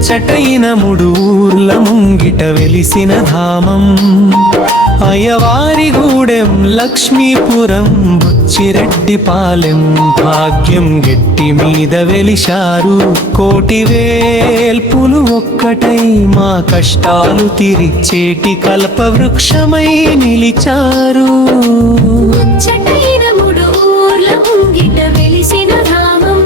ముచ్చటైన మూడూర్ల ముంగిట వెలిసిన ధామం అయ్యవారిగూడెం లక్ష్మీపురం బుచ్చిరెడ్డిపాలెం భాగ్యం గెట్టి మీద వెలిశారు కోటి వేల్పులు ఒక్కటై మా కష్టాలు తీర్చేటి కల్పవృక్షమై నిలిచారు. ముచ్చటైన మూడూర్ల ముంగిట వెలిసిన ధామం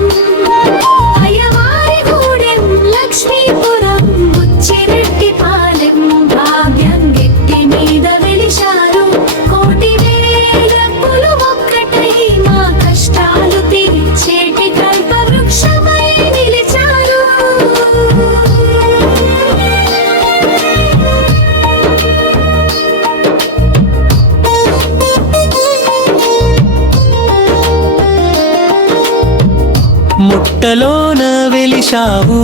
అయ్యవారిగూడెం లక్ష్మీపురం బుచ్చిరెడ్డిపాలెం భాగ్యం గెట్టి మీద వెలిశారు కోటి వేల్పులు ఒక్కటై మా కష్టాలు తీర్చేటి కల్పవృక్షమై నిలిచారు. ముట్టలోన వెలిశావు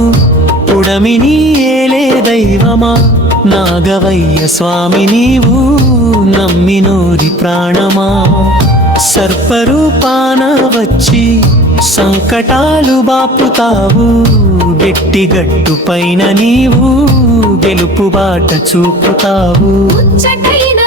పుడమిని ఏలే దైవమా నాగవయ్య స్వామి నీవు నమ్మినోరి ప్రాణమా సర్పరూపాన వచ్చి సంకటాలు బాపుతావు గట్టి గట్టు పైన నీవు గెలుపు బాట చూపుతావు. ముచ్చటైన